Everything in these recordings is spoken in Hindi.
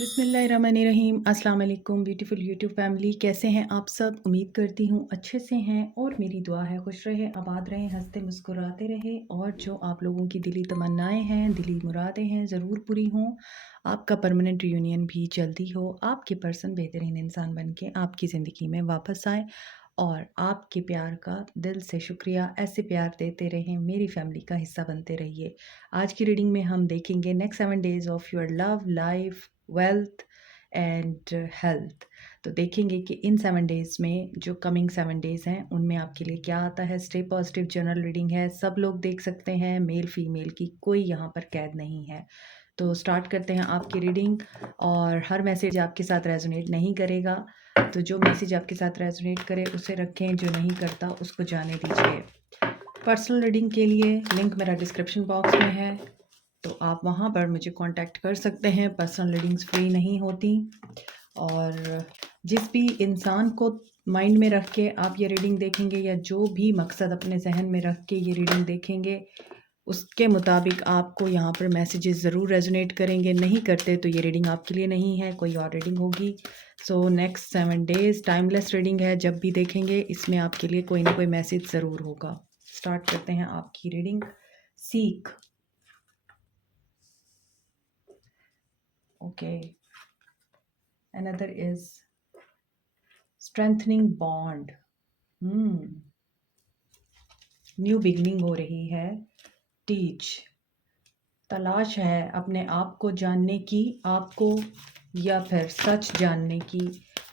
बिस्मिल्लाहिर्रहमानिर्रहीम। अस्सलाम वालेकुम ब्यूटीफुल यूट्यूब फैमिली, कैसे हैं आप सब? उम्मीद करती हूँ अच्छे से हैं और मेरी दुआ है खुश रहे, आबाद रहें, हंसते मुस्कुराते रहें और जो आप लोगों की दिली तमन्नाएं हैं, दिली मुरादें हैं, ज़रूर पूरी हों। आपका परमानेंट रियूनियन भी जल्दी हो, आपके पर्सन बेहतरीन इंसान बन के आपकी ज़िंदगी में वापस आए और आपके प्यार का दिल से शुक्रिया। ऐसे प्यार देते रहें, मेरी फैमिली का हिस्सा बनते रहिए। आज की रीडिंग में हम देखेंगे next 7 days of your love life, wealth and health. तो देखेंगे कि इन 7 डेज़ में जो कमिंग 7 डेज़ हैं उनमें आपके लिए क्या आता है। स्टे पॉजिटिव जनरल रीडिंग है, सब लोग देख सकते हैं, मेल फीमेल की कोई यहाँ पर कैद नहीं है। तो स्टार्ट करते हैं आपकी रीडिंग। और हर मैसेज आपके साथ रेजोनेट नहीं करेगा, तो जो मैसेज आपके साथ रेजोनेट करे उसे रखें, जो नहीं करता उसको जाने दीजिए। पर्सनल रीडिंग के लिए लिंक मेरा डिस्क्रिप्शन बॉक्स में है, तो आप वहाँ पर मुझे कांटेक्ट कर सकते हैं। पर्सनल रीडिंग्स फ्री नहीं होती और जिस भी इंसान को माइंड में रख के आप ये रीडिंग देखेंगे या जो भी मकसद अपने जहन में रख के ये रीडिंग देखेंगे उसके मुताबिक आपको यहाँ पर मैसेजेस ज़रूर रेजोनेट करेंगे। नहीं करते तो ये रीडिंग आपके लिए नहीं है, कोई और रीडिंग होगी। So next 7 days timeless reading है, जब भी देखेंगे इसमें आपके लिए कोई ना कोई मैसेज ज़रूर होगा। स्टार्ट करते हैं आपकी रीडिंग। सीख, okay, another is strengthening bond, new beginning हो रही है। टीच, तलाश है अपने आप को जानने की, आपको या फिर सच जानने की।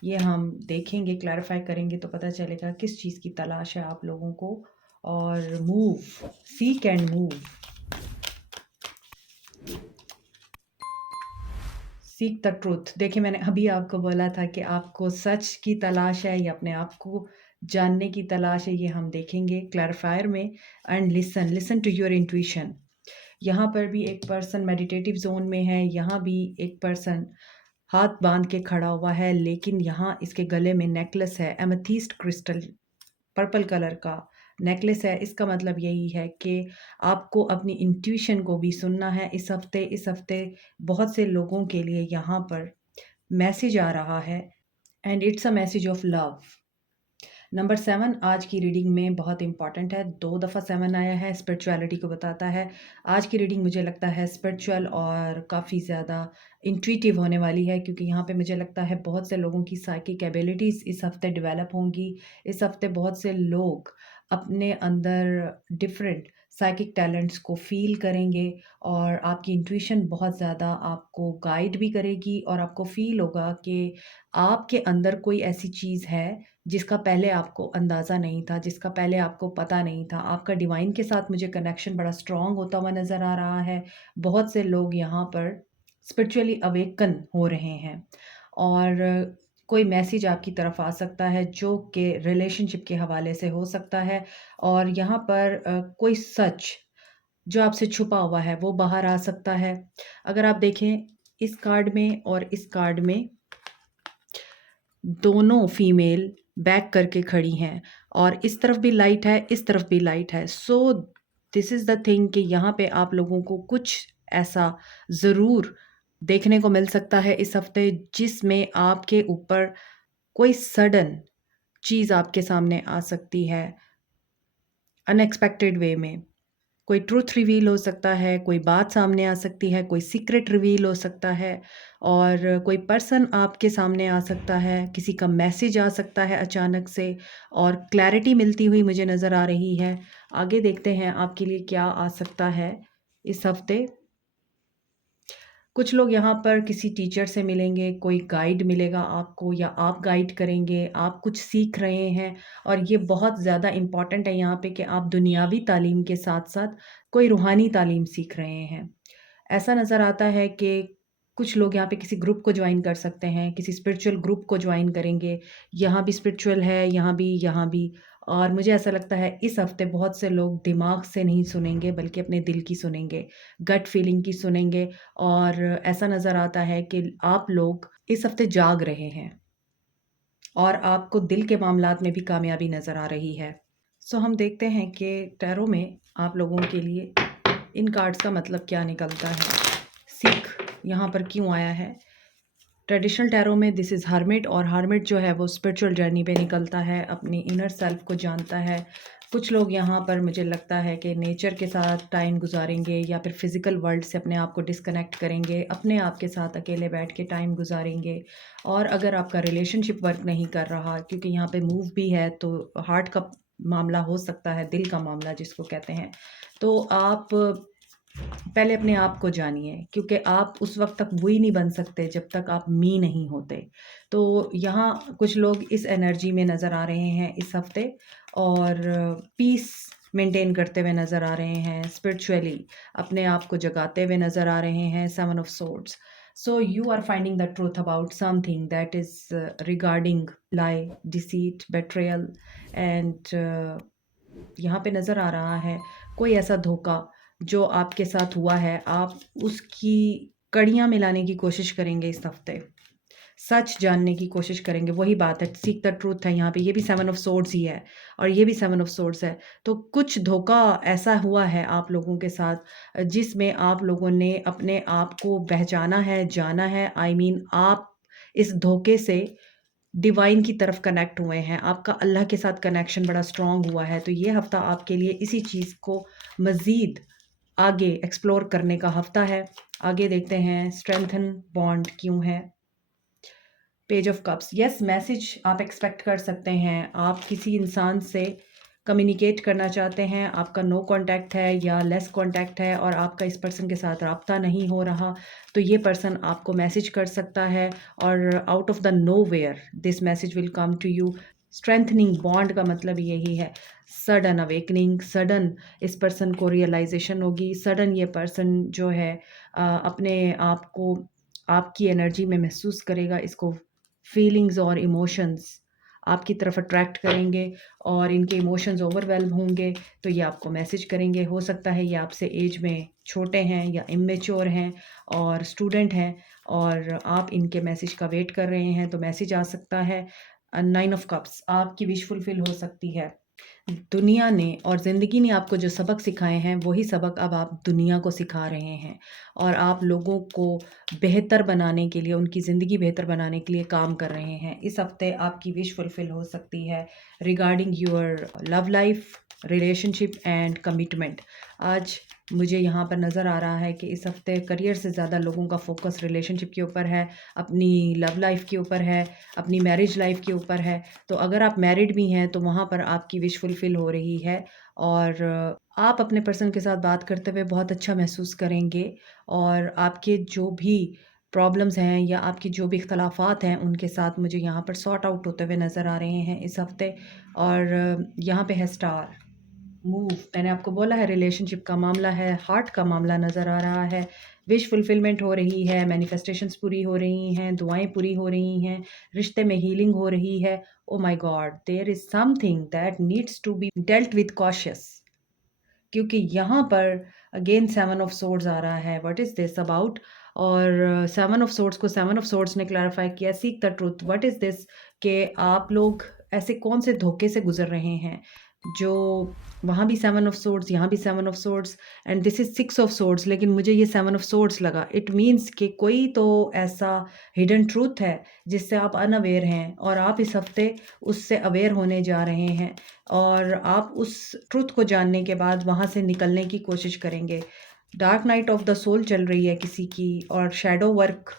ये हम देखेंगे, क्लैरिफाई करेंगे तो पता चलेगा किस चीज़ की तलाश है आप लोगों को। और move, seek and move, seek the truth. देखिए, मैंने अभी आपको बोला था कि आपको सच की तलाश है या अपने आप को जानने की तलाश है, ये हम देखेंगे क्लैरिफायर में। And listen, listen to your intuition. यहाँ पर भी एक पर्सन मेडिटेटिव जोन में है, यहाँ भी एक पर्सन हाथ बांध के खड़ा हुआ है, लेकिन यहाँ इसके गले में नेकलेस है, एमेथीस्ट क्रिस्टल पर्पल कलर का नेकलेस है। इसका मतलब यही है कि आपको अपनी इंट्यूशन को भी सुनना है इस हफ्ते। इस हफ्ते बहुत से लोगों के लिए यहाँ पर मैसेज आ रहा है and it's a message of love. Number 7 आज की रीडिंग में बहुत इंपॉर्टेंट है, 2 दफ़ा 7 आया है, स्पिरिचुअलिटी को बताता है। आज की रीडिंग मुझे लगता है स्पिरिचुअल और काफ़ी ज़्यादा इंट्यूटिव होने वाली है, क्योंकि यहाँ पे मुझे लगता है बहुत से लोगों की साइकिक एबिलिटीज़ इस हफ्ते डेवलप होंगी। इस हफ्ते बहुत से लोग अपने अंदर डिफरेंट साइकिक टैलेंट्स को फ़ील करेंगे और आपकी इंट्यूशन बहुत ज़्यादा आपको गाइड भी करेगी और आपको फ़ील होगा कि आपके अंदर कोई ऐसी चीज़ है जिसका पहले आपको अंदाज़ा नहीं था, जिसका पहले आपको पता नहीं था। आपका डिवाइन के साथ मुझे कनेक्शन बड़ा स्ट्रॉन्ग होता हुआ नज़र आ रहा है। बहुत से लोग यहाँ पर स्पिरिचुअली अवेकन हो रहे हैं और कोई मैसेज आपकी तरफ आ सकता है जो कि रिलेशनशिप के हवाले से हो सकता है। और यहाँ पर कोई सच जो आपसे छुपा हुआ है वो बाहर आ सकता है। अगर आप देखें इस कार्ड में और इस कार्ड में, दोनों फीमेल बैक करके खड़ी हैं और इस तरफ भी लाइट है, इस तरफ भी लाइट है। So this is the thing कि यहाँ पे आप लोगों को कुछ ऐसा ज़रूर देखने को मिल सकता है इस हफ्ते जिसमें आपके ऊपर कोई सडन चीज़ आपके सामने आ सकती है अनएक्सपेक्टेड वे में। कोई ट्रुथ रिवील हो सकता है, कोई बात सामने आ सकती है, कोई सीक्रेट रिवील हो सकता है और कोई पर्सन आपके सामने आ सकता है, किसी का मैसेज आ सकता है अचानक से और क्लैरिटी मिलती हुई मुझे नज़र आ रही है। आगे देखते हैं आपके लिए क्या आ सकता है इस हफ्ते। कुछ लोग यहाँ पर किसी टीचर से मिलेंगे, कोई गाइड मिलेगा आपको या आप गाइड करेंगे, आप कुछ सीख रहे हैं और ये बहुत ज़्यादा इम्पॉर्टेंट है यहाँ पे कि आप दुनियावी तालीम के साथ-साथ कोई रूहानी तालीम सीख रहे हैं। ऐसा नज़र आता है कि कुछ लोग यहाँ पे किसी ग्रुप को जॉइन कर सकते हैं, किसी स्पिरिचुअल ग्रुप को जॉइन करेंगे। यहाँ भी स्पिरिचुअल है, यहाँ भी, यहाँ भी। और मुझे ऐसा लगता है इस हफ्ते बहुत से लोग दिमाग से नहीं सुनेंगे बल्कि अपने दिल की सुनेंगे, गट फीलिंग की सुनेंगे और ऐसा नज़र आता है कि आप लोग इस हफ्ते जाग रहे हैं और आपको दिल के मामलात में भी कामयाबी नज़र आ रही है। सो हम देखते हैं कि टैरो में आप लोगों के लिए इन कार्ड्स का मतलब क्या निकलता है। सीख यहाँ पर क्यों आया है? ट्रेडिशनल टैरो में दिस इज़ हर्मिट, और हर्मिट जो है वो स्पिरिचुअल जर्नी पे निकलता है, अपनी इनर सेल्फ को जानता है। कुछ लोग यहाँ पर मुझे लगता है कि नेचर के साथ टाइम गुजारेंगे या फिर फिज़िकल वर्ल्ड से अपने आप को डिस्कनेक्ट करेंगे, अपने आप के साथ अकेले बैठ के टाइम गुजारेंगे। और अगर आपका रिलेशनशिप वर्क नहीं कर रहा, क्योंकि यहाँ पे मूव भी है, तो हार्ट का मामला हो सकता है, दिल का मामला जिसको कहते हैं, तो आप पहले अपने आप को जानिए, क्योंकि आप उस वक़्त तक वही नहीं बन सकते जब तक आप मी नहीं होते। तो यहाँ कुछ लोग इस एनर्जी में नज़र आ रहे हैं इस हफ़्ते, और पीस मेंटेन करते हुए नज़र आ रहे हैं, स्पिरिचुअली अपने आप को जगाते हुए नज़र आ रहे हैं, 7 of swords. So you are finding the truth about something that is regarding lie, deceit, betrayal, and यहाँ पे नज़र आ रहा है कोई ऐसा धोखा जो आपके साथ हुआ है, आप उसकी कड़ियाँ मिलाने की कोशिश करेंगे इस हफ्ते। सच जानने की कोशिश करेंगे, वही बात है, सीक द ट्रूथ है यहाँ पे, ये भी 7 ऑफ सोर्ड्स ही है और ये भी 7 ऑफ सोर्ड्स है। तो कुछ धोखा ऐसा हुआ है आप लोगों के साथ, जिसमें आप लोगों ने अपने आप को पहचाना है, जाना है, आई मीन आप इस धोखे से डिवाइन की तरफ कनेक्ट हुए हैं, आपका अल्लाह के साथ कनेक्शन बड़ा स्ट्रॉन्ग हुआ है। तो ये हफ़्ता आपके लिए इसी चीज़ को मज़ीद आगे एक्सप्लोर करने का हफ़्ता है। आगे देखते हैं स्ट्रेंथन बॉन्ड क्यों है। Page of cups, yes, message आप एक्सपेक्ट कर सकते हैं। आप किसी इंसान से कम्युनिकेट करना चाहते हैं, आपका नो कांटेक्ट है या लेस कांटेक्ट है और आपका इस पर्सन के साथ राब्ता नहीं हो रहा, तो ये पर्सन आपको मैसेज कर सकता है, और out of the nowhere this message will come to you. Strengthening bond का मतलब यही है, सडन अवेकनिंग, सडन इस पर्सन को रियलाइजेशन होगी, सडन ये पर्सन जो है अपने आप को आपकी एनर्जी में महसूस करेगा, इसको फीलिंग्स और इमोशंस आपकी तरफ अट्रैक्ट करेंगे और इनके इमोशंस ओवरवेल्म होंगे, तो ये आपको मैसेज करेंगे। हो सकता है ये आपसे एज में छोटे हैं या इमेच्योर हैं और स्टूडेंट हैं, और आप इनके मैसेज का वेट कर रहे हैं, तो मैसेज आ सकता है। 9 ऑफ कप्स, आपकी विश फुलफिल हो सकती है। दुनिया ने और ज़िंदगी ने आपको जो सबक सिखाए हैं, वही सबक अब आप दुनिया को सिखा रहे हैं, और आप लोगों को बेहतर बनाने के लिए, उनकी ज़िंदगी बेहतर बनाने के लिए काम कर रहे हैं। इस हफ्ते आपकी विश फुलफिल हो सकती है regarding your love life, relationship and commitment. आज मुझे यहाँ पर नज़र आ रहा है कि इस हफ्ते करियर से ज़्यादा लोगों का फोकस रिलेशनशिप के ऊपर है, अपनी लव लाइफ के ऊपर है, अपनी मैरिज लाइफ के ऊपर है। तो अगर आप मैरिड भी हैं तो वहाँ पर आपकी विश फुलफिल हो रही है, और आप अपने पर्सन के साथ बात करते हुए बहुत अच्छा महसूस करेंगे, और आपके जो भी प्रॉब्लम्स हैं या आपकी जो भी इख्तलाफात हैं उनके साथ मुझे यहाँ पर सॉर्ट आउट होते हुए नज़र आ रहे हैं इस हफ्ते। और यहाँ पे है स्टार मूव, मैंने आपको बोला है रिलेशनशिप का मामला है, हार्ट का मामला नज़र आ रहा है, विश फुलफिलमेंट हो रही है, मैनिफेस्टेशंस पूरी हो रही हैं, दुआएं पूरी हो रही हैं, रिश्ते में हीलिंग हो रही है। Oh my God, there is something that needs to be dealt with cautious, क्योंकि यहाँ पर अगेन 7 ऑफ सोर्ड्स आ रहा है, व्हाट इज़ दिस अबाउट। और 7 ऑफ सोर्ड्स को 7 ऑफ सोर्ड्स ने क्लैरिफाई किया, seek the truth, what is this, कि आप लोग ऐसे कौन से धोखे से गुजर रहे हैं, जो वहाँ भी 7 ऑफ सोर्ड्स, यहाँ भी 7 of swords, and this is 6 of swords, लेकिन मुझे ये 7 ऑफ सोर्ड्स लगा। इट मीन्स कि कोई तो ऐसा हिडन ट्रूथ है जिससे आप अनअवेयर हैं, और आप इस हफ्ते उससे अवेयर होने जा रहे हैं, और आप उस ट्रुथ को जानने के बाद वहाँ से निकलने की कोशिश करेंगे। Dark night of the soul चल रही है किसी की, और शैडो वर्क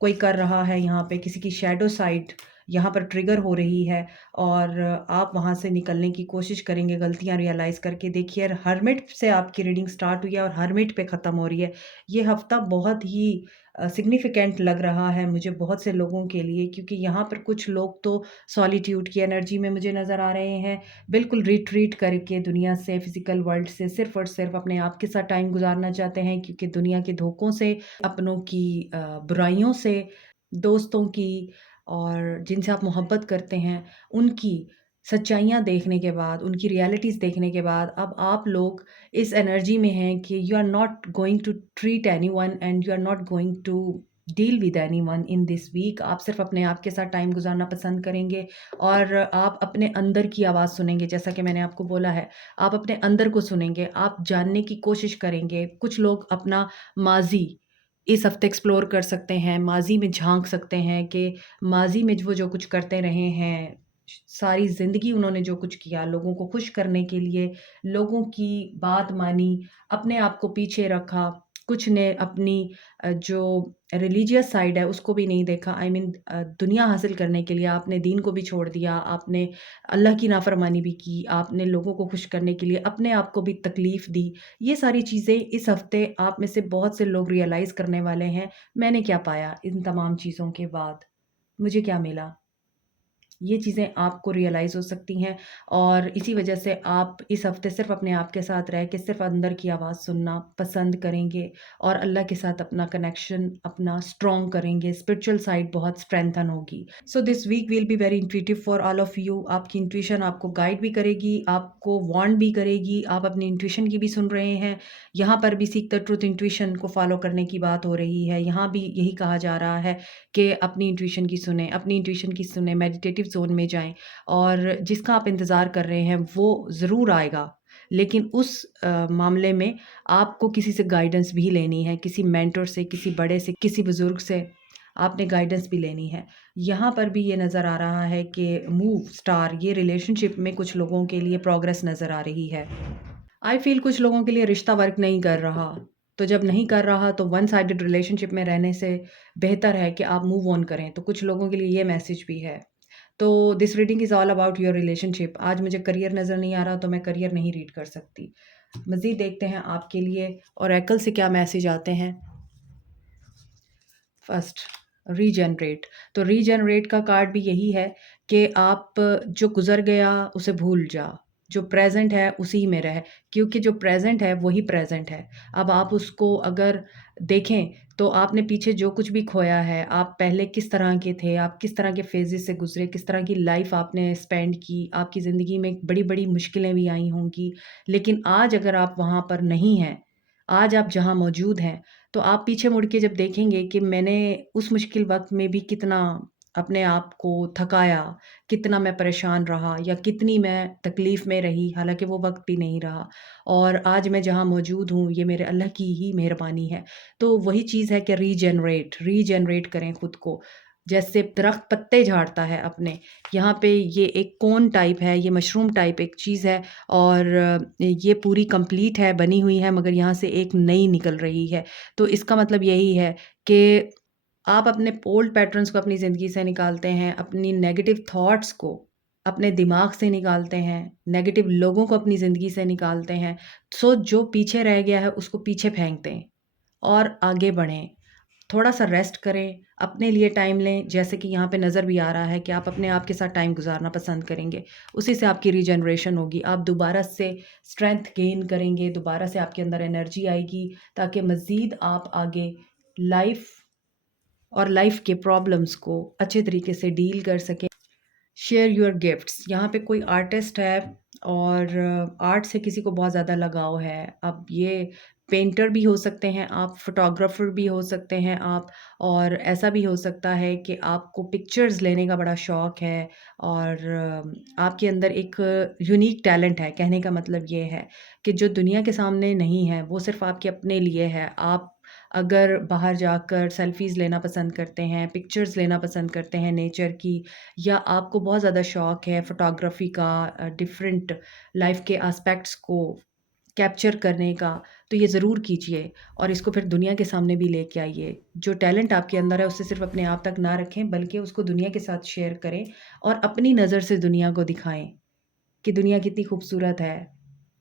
कोई कर रहा है यहाँ पे, किसी की शैडो साइड यहाँ पर ट्रिगर हो रही है, और आप वहाँ से निकलने की कोशिश करेंगे गलतियाँ रियलाइज़ करके। देखिए, हर्मिट से आपकी रीडिंग स्टार्ट हुई है और हर्मिट पे ख़त्म हो रही है। ये हफ़्ता बहुत ही सिग्निफिकेंट लग रहा है मुझे बहुत से लोगों के लिए, क्योंकि यहाँ पर कुछ लोग तो सॉलिट्यूड की एनर्जी में मुझे नज़र आ रहे हैं, बिल्कुल रिट्रीट करके दुनिया से, फिज़िकल वर्ल्ड से सिर्फ़ और सिर्फ़ अपने आप के साथ टाइम गुज़ारना चाहते हैं, क्योंकि दुनिया के धोखों से, अपनों की बुराइयों से, दोस्तों की, और जिनसे आप मोहब्बत करते हैं, उनकी सच्चाइयाँ देखने के बाद, उनकी रियलिटीज़ देखने के बाद, अब आप लोग इस एनर्जी में हैं कि you are not going to treat anyone and you are not going to deal with anyone in this week. आप सिर्फ अपने आप के साथ टाइम गुजारना पसंद करेंगे, और आप अपने अंदर की आवाज़ सुनेंगे, जैसा कि मैंने आपको बोला है, आप अपने अंदर को सुनेंगे, आप जानने की कोशिश करेंगे। कुछ लोग अपना माजी इस हफ़्ते एक्सप्लोर कर सकते हैं, माज़ी में झाँक सकते हैं कि माज़ी में वो जो कुछ करते रहे हैं, सारी ज़िंदगी उन्होंने जो कुछ किया, लोगों को खुश करने के लिए, लोगों की बात मानी, अपने आप को पीछे रखा, कुछ ने अपनी जो रिलीजियस साइड है उसको भी नहीं देखा। आई मीन दुनिया हासिल करने के लिए आपने दीन को भी छोड़ दिया, आपने अल्लाह की नाफ़रमानी भी की, आपने लोगों को खुश करने के लिए अपने आप को भी तकलीफ़ दी। ये सारी चीज़ें इस हफ़्ते आप में से बहुत से लोग रियलाइज़ करने वाले हैं, मैंने क्या पाया इन तमाम चीज़ों के बाद? मुझे क्या मिला? ये चीज़ें आपको रियलाइज़ हो सकती हैं और इसी वजह से आप इस हफ़्ते सिर्फ़ अपने आप के साथ रह के सिर्फ़ अंदर की आवाज़ सुनना पसंद करेंगे और अल्लाह के साथ अपना कनेक्शन अपना स्ट्रॉन्ग करेंगे, स्पिरिचुअल साइड बहुत स्ट्रेंथन होगी। So this week will be very intuitive for all of you. आपकी इंट्यूशन आपको गाइड भी करेगी, आपको वार्न भी करेगी, आप अपनी इंट्यूशन की भी सुन रहे हैं। यहाँ पर भी सीक द ट्रुथ इंट्यूशन को फ़ॉलो करने की बात हो रही है। यहाँ भी यही कहा जा रहा है कि अपनी इंट्यूशन की सुनें, अपनी इंट्यूशन की सुनें, मेडिटेटिव ज़ोन में जाएँ और जिसका आप इंतज़ार कर रहे हैं वो ज़रूर आएगा। लेकिन उस मामले में आपको किसी से गाइडेंस भी लेनी है, किसी मेंटर से, किसी बड़े से, किसी बुज़ुर्ग से आपने गाइडेंस भी लेनी है। यहाँ पर भी ये नज़र आ रहा है कि मूव स्टार ये रिलेशनशिप में कुछ लोगों के लिए प्रोग्रेस नज़र आ रही है। आई फ़ील कुछ लोगों के लिए रिश्ता वर्क नहीं कर रहा। तो जब नहीं कर रहा तो वन साइडेड रिलेशनशिप में रहने से बेहतर है कि आप मूव ऑन करें। तो कुछ लोगों के लिए ये मैसेज भी है। तो this reading is all about your relationship. आज मुझे करियर नज़र नहीं आ रहा तो मैं करियर नहीं रीड कर सकती। मज़ीद देखते हैं आपके लिए ओरेकल से क्या मैसेज आते हैं। First regenerate. तो रीजनरेट का कार्ड भी यही है कि आप जो गुज़र गया उसे भूल जा, जो प्रेज़ेंट है उसी में रह, क्योंकि जो प्रेज़ेंट है वही प्रेज़ेंट है। अब आप उसको अगर देखें तो आपने पीछे जो कुछ भी खोया है, आप पहले किस तरह के थे, आप किस तरह के फ़ेज़ेज़ से गुज़रे, किस तरह की लाइफ़ आपने स्पेंड की, आपकी ज़िंदगी में बड़ी-बड़ी मुश्किलें भी आई होंगी। लेकिन आज अगर आप वहाँ पर नहीं हैं, आज आप जहाँ मौजूद हैं, तो आप पीछे मुड़ के जब देखेंगे कि मैंने उस मुश्किल वक़्त में भी कितना अपने आप को थकाया, कितना मैं परेशान रहा या कितनी मैं तकलीफ़ में रही, हालाँकि वो वक़्त भी नहीं रहा और आज मैं जहाँ मौजूद हूँ, ये मेरे अल्लाह की ही मेहरबानी है। तो वही चीज़ है कि रीजनरेट करें खुद को। जैसे दरख़्त पत्ते झाड़ता है अपने, यहाँ पे ये एक कोन टाइप है, ये मशरूम टाइप एक चीज़ है और ये पूरी कंप्लीट है, बनी हुई है मगर यहाँ से एक नई निकल रही है। तो इसका मतलब यही है कि आप अपने ओल्ड पैटर्न्स को अपनी ज़िंदगी से निकालते हैं, अपनी नेगेटिव थॉट्स को अपने दिमाग से निकालते हैं, नेगेटिव लोगों को अपनी ज़िंदगी से निकालते हैं। सो जो पीछे रह गया है उसको पीछे फेंक दें और आगे बढ़ें। थोड़ा-सा रेस्ट करें, अपने लिए टाइम लें, जैसे कि यहाँ पे नज़र भी आ रहा है कि आप अपने आप के साथ टाइम गुज़ारना पसंद करेंगे। उसी से आपकी रीजनरेशन होगी, आप दोबारा से स्ट्रेंथ गेन करेंगे, दोबारा से आपके अंदर एनर्जी आएगी ताकि मज़ीद आप आगे लाइफ़ और लाइफ़ के प्रॉब्लम्स को अच्छे तरीके से डील कर सकें। Share your gifts. यहाँ पे कोई आर्टिस्ट है और आर्ट से किसी को बहुत ज़्यादा लगाव है। अब ये पेंटर भी हो सकते हैं आप, फ़ोटोग्राफ़र भी हो सकते हैं आप और ऐसा भी हो सकता है कि आपको पिक्चर्स लेने का बड़ा शौक है और आपके अंदर एक यूनिक टैलेंट है। कहने का मतलब ये है कि जो दुनिया के सामने नहीं है, वो सिर्फ़ आपके अपने लिए है। आप अगर बाहर जाकर सेल्फ़ीज़ लेना पसंद करते हैं, पिक्चर्स लेना पसंद करते हैं नेचर की या आपको बहुत ज़्यादा शौक है फ़ोटोग्राफ़ी का डिफ़रेंट लाइफ़ के एस्पेक्ट्स को कैप्चर करने का, तो ये ज़रूर कीजिए और इसको फिर दुनिया के सामने भी लेके आइए। जो टैलेंट आपके अंदर है, उसे सिर्फ़ अपने आप तक ना रखें, बल्कि उसको दुनिया के साथ शेयर करें और अपनी नज़र से दुनिया को दिखाएँ कि दुनिया कितनी खूबसूरत है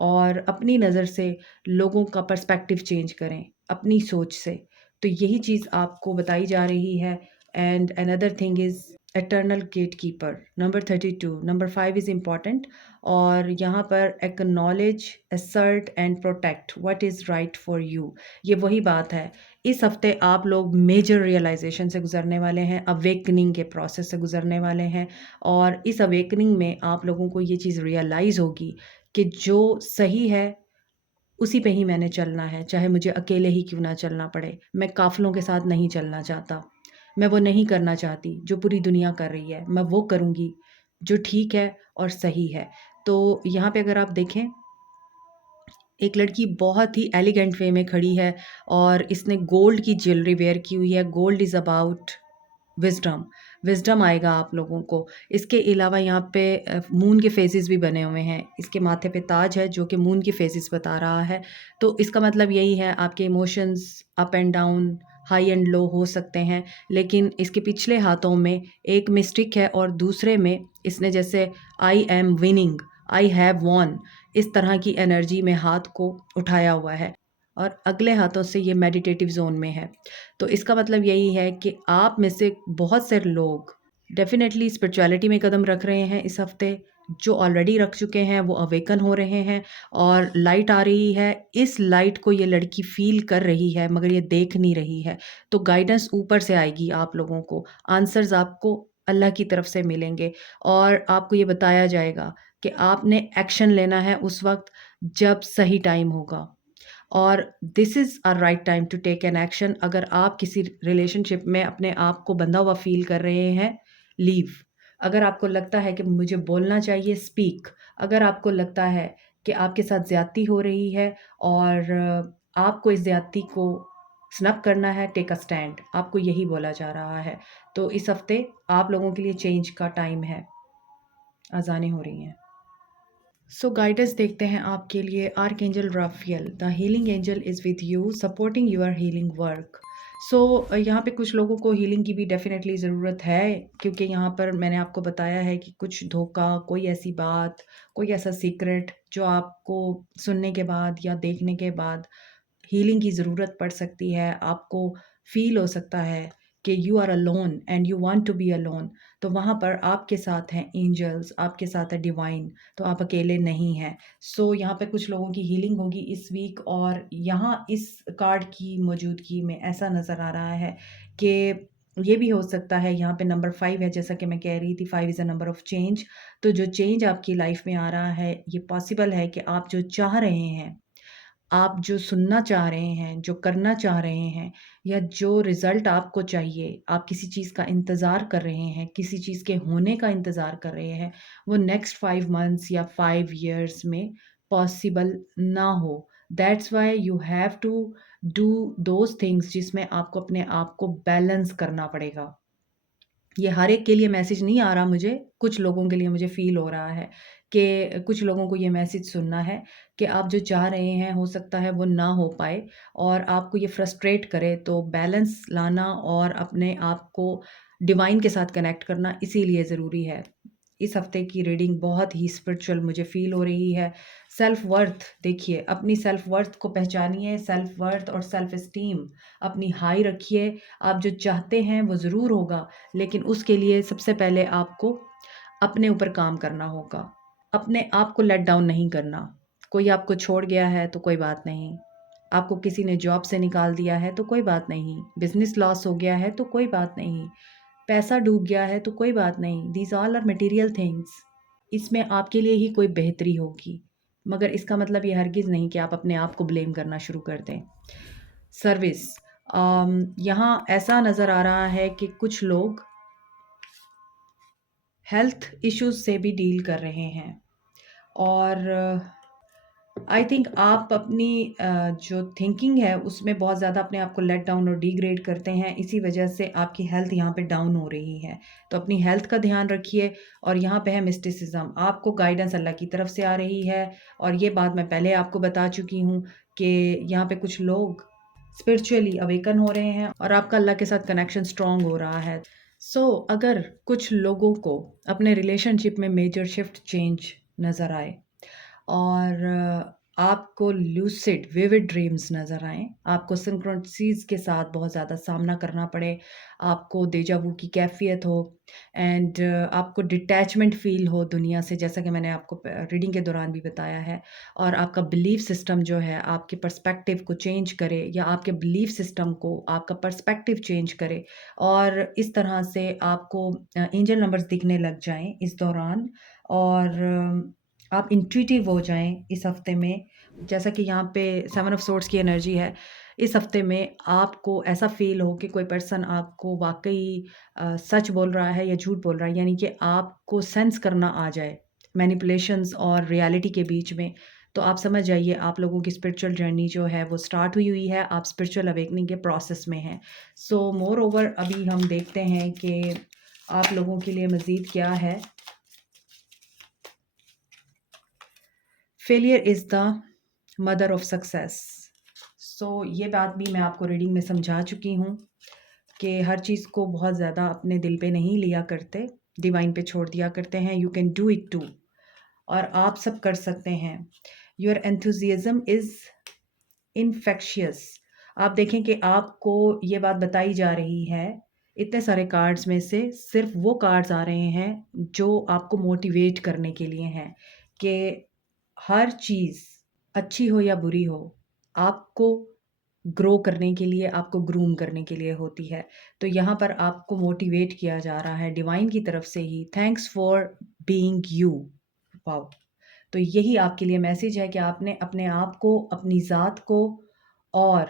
और अपनी नज़र से लोगों का पर्सपेक्टिव चेंज करें, अपनी सोच से। तो यही चीज़ आपको बताई जा रही है and another thing is eternal gatekeeper number 32 number 5 is important और यहाँ पर acknowledge, assert and protect what is right for you. ये वही बात है। इस हफ़्ते आप लोग मेजर रियलाइज़ेशन से गुज़रने वाले हैं, अवेकनिंग के प्रोसेस से गुज़रने वाले हैं और इस अवेकनिंग में आप लोगों को ये चीज़ रियलाइज़ होगी कि जो सही है उसी पे ही मैंने चलना है, चाहे मुझे अकेले ही क्यों ना चलना पड़े। मैं काफ़िलों के साथ नहीं चलना चाहता। मैं वो नहीं करना चाहती जो पूरी दुनिया कर रही है। मैं वो करूँगी जो ठीक है और सही है। तो यहाँ पे अगर आप देखें एक लड़की बहुत ही एलिगेंट वे में खड़ी है और इसने गोल्ड की ज्वेलरी वेयर की हुई है। Gold is about wisdom, wisdom आएगा आप लोगों को। इसके अलावा यहाँ पे मून के फेसेस भी बने हुए हैं। इसके माथे पे ताज है जो कि मून के फेसेस बता रहा है। तो इसका मतलब यही है आपके emotions up and down, high and low हो सकते हैं। लेकिन इसके पिछले हाथों में एक में स्टिक है और दूसरे में इसने जैसे I am winning, I have von, इस तरह की एनर्जी में हाथ को उठाया हुआ है और अगले हाथों से ये मेडिटेटिव ज़ोन में है। तो इसका मतलब यही है कि आप में से बहुत से लोग डेफ़िनेटली स्पिरिचुअलिटी में कदम रख रहे हैं इस हफ़्ते, जो ऑलरेडी रख चुके हैं वो अवेकन हो रहे हैं और लाइट आ रही है। इस लाइट को ये लड़की फ़ील कर रही है मगर ये देख नहीं रही है। तो गाइडेंस ऊपर से आएगी आप लोगों को, आंसर्स आपको अल्लाह की तरफ से मिलेंगे और आपको ये बताया जाएगा कि आपने एक्शन लेना है उस वक़्त जब सही टाइम होगा। और this is a right time to take an action. अगर आप किसी रिलेशनशिप में अपने आप को बंधा हुआ फ़ील कर रहे हैं, लीव। अगर आपको लगता है कि मुझे बोलना चाहिए, स्पीक। अगर आपको लगता है कि आपके साथ ज़्यादती हो रही है और आपको इस ज़्यादती को स्नब करना है, टेक अ स्टैंड। आपको यही बोला जा रहा है। तो इस हफ़्ते आप लोगों के लिए चेंज का टाइम है। अज़ानें हो रही हैं। सो गाइडेंस देखते हैं आपके लिए। Archangel Raphael, the healing angel is with you supporting your healing work. So यहाँ पे कुछ लोगों को हीलिंग की भी डेफिनेटली ज़रूरत है क्योंकि यहाँ पर मैंने आपको बताया है कि कुछ धोखा, कोई ऐसी बात, कोई ऐसा सीक्रेट जो आपको सुनने के बाद या देखने के बाद हीलिंग की ज़रूरत पड़ सकती है। आपको फ़ील हो सकता है कि you are alone and you want to be alone. तो वहाँ पर आपके साथ हैं एंजल्स, आपके साथ है डिवाइन, तो आप अकेले नहीं हैं। सो यहाँ पे कुछ लोगों की हीलिंग होगी इस वीक और यहाँ इस कार्ड की मौजूदगी में ऐसा नज़र आ रहा है कि ये भी हो सकता है। यहाँ पे नंबर 5 है, जैसा कि मैं कह रही थी 5 is a number of change. तो जो चेंज आपकी लाइफ में आ रहा है ये पॉसिबल है कि आप जो चाह रहे हैं, आप जो सुनना चाह रहे हैं, जो करना चाह रहे हैं या जो रिज़ल्ट आपको चाहिए, आप किसी चीज़ का इंतज़ार कर रहे हैं, किसी चीज़ के होने का इंतज़ार कर रहे हैं, वो नेक्स्ट 5 मंथ्स या 5 इयर्स में पॉसिबल ना हो। That's why you have to do those things जिसमें आपको अपने आप को बैलेंस करना पड़ेगा। ये हर एक के लिए मैसेज नहीं आ रहा मुझे, कुछ लोगों के लिए मुझे फ़ील हो रहा है कि कुछ लोगों को ये मैसेज सुनना है कि आप जो चाह रहे हैं हो सकता है वो ना हो पाए और आपको ये फ्रस्ट्रेट करे। तो बैलेंस लाना और अपने आप को डिवाइन के साथ कनेक्ट करना इसीलिए ज़रूरी है। इस हफ़्ते की रीडिंग बहुत ही स्पिरिचुअल मुझे फ़ील हो रही है। सेल्फ वर्थ देखिए, अपनी सेल्फ वर्थ को पहचानिए। सेल्फ वर्थ और सेल्फ एस्टीम अपनी हाई रखिए। आप जो चाहते हैं वो ज़रूर होगा, लेकिन उसके लिए सबसे पहले आपको अपने ऊपर काम करना होगा। अपने आप को लेट डाउन नहीं करना। कोई आपको छोड़ गया है तो कोई बात नहीं। आपको किसी ने जॉब से निकाल दिया है तो कोई बात नहीं। बिज़नेस लॉस हो गया है तो कोई बात नहीं। पैसा डूब गया है तो कोई बात नहीं। These all are material things. इसमें आपके लिए ही कोई बेहतरी होगी। मगर इसका मतलब ये हरगिज़ नहीं कि आप अपने आप को ब्लेम करना शुरू कर दें। सर्विस यहाँ ऐसा नज़र आ रहा है कि कुछ लोग हेल्थ इश्यूज़ से भी डील कर रहे हैं और आई थिंक आप अपनी जो थिंकिंग है उसमें बहुत ज़्यादा अपने आप को लेट डाउन और डिग्रेड करते हैं। इसी वजह से आपकी हेल्थ यहाँ पे डाउन हो रही है। तो अपनी हेल्थ का ध्यान रखिए और यहाँ पे है मिस्टिसिज्म। आपको गाइडेंस अल्लाह की तरफ से आ रही है और ये बात मैं पहले आपको बता चुकी हूँ कि यहाँ पे कुछ लोग स्पिरिचुअली अवेकन हो रहे हैं और आपका अल्लाह के साथ कनेक्शन स्ट्रॉन्ग हो रहा है। सो अगर कुछ लोगों को अपने रिलेशनशिप में मेजर शिफ्ट चेंज नज़र आए और आपको लूसिड विविड ड्रीम्स नज़र आएँ, आपको सिंक्रोनिसीज़ के साथ बहुत ज़्यादा सामना करना पड़े, आपको डेजा वू की कैफ़ियत हो एंड आपको डिटैचमेंट फ़ील हो दुनिया से, जैसा कि मैंने आपको रीडिंग के दौरान भी बताया है। और आपका बिलीफ सिस्टम जो है आपके पर्सपेक्टिव को चेंज करे या आपके बिलीफ सिस्टम को आपका पर्सपेक्टिव चेंज करे और इस तरह से आपको एंजल नंबर्स दिखने लग जाएँ इस दौरान और आप इंट्यूटिव हो जाएँ इस हफ़्ते में। जैसा कि यहाँ पे 7 ऑफ सोर्ड्स की एनर्जी है, इस हफ़्ते में आपको ऐसा फ़ील हो कि कोई पर्सन आपको वाक़ई सच बोल रहा है या झूठ बोल रहा है, यानी कि आपको सेंस करना आ जाए मैनिपुलेशंस और रियलिटी के बीच में। तो आप समझ जाइए आप लोगों की स्पिरिचुअल जर्नी जो है वो स्टार्ट हुई हुई है, आप स्पिरिचुअल अवेकनिंग के प्रोसेस में हैं। सो मोर ओवर अभी हम देखते हैं कि आप लोगों के लिए मज़ीद क्या है। Failure is the mother of success. So ये बात भी मैं आपको रीडिंग में समझा चुकी हूँ कि हर चीज़ को बहुत ज़्यादा अपने दिल पे नहीं लिया करते, डिवाइन पे छोड़ दिया करते हैं। You can do it too, और आप सब कर सकते हैं। Your enthusiasm is infectious. आप देखें कि आपको ये बात बताई जा रही है, इतने सारे कार्ड्स में से सिर्फ वो कार्ड्स आ रहे हैं जो आपको मोटिवेट करने के लिए हैं कि हर चीज़ अच्छी हो या बुरी हो, आपको ग्रो करने के लिए, आपको ग्रूम करने के लिए होती है। तो यहाँ पर आपको मोटिवेट किया जा रहा है डिवाइन की तरफ से ही, thanks for being you. Wow! तो यही आपके लिए मैसेज है कि आपने अपने आप को, अपनी ज़ात को और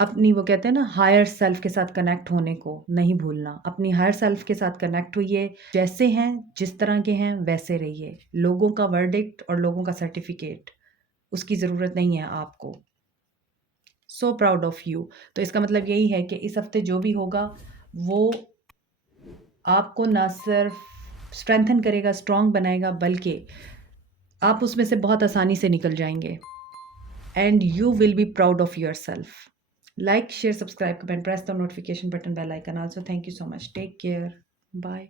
अपनी, वो कहते हैं ना, हायर सेल्फ के साथ कनेक्ट होने को नहीं भूलना। अपनी हायर सेल्फ के साथ कनेक्ट होइए, जैसे हैं, जिस तरह के हैं वैसे रहिए। लोगों का वर्डिक्ट और लोगों का सर्टिफिकेट, उसकी ज़रूरत नहीं है आपको। So proud of you. तो इसका मतलब यही है कि इस हफ्ते जो भी होगा वो आपको ना सिर्फ स्ट्रेंथन करेगा, स्ट्रॉन्ग बनाएगा, बल्कि आप उसमें से बहुत आसानी से निकल जाएंगे and you will be proud of your self. Like, share, subscribe, comment, press the notification button, bell icon. Also, thank you so much. Take care. Bye.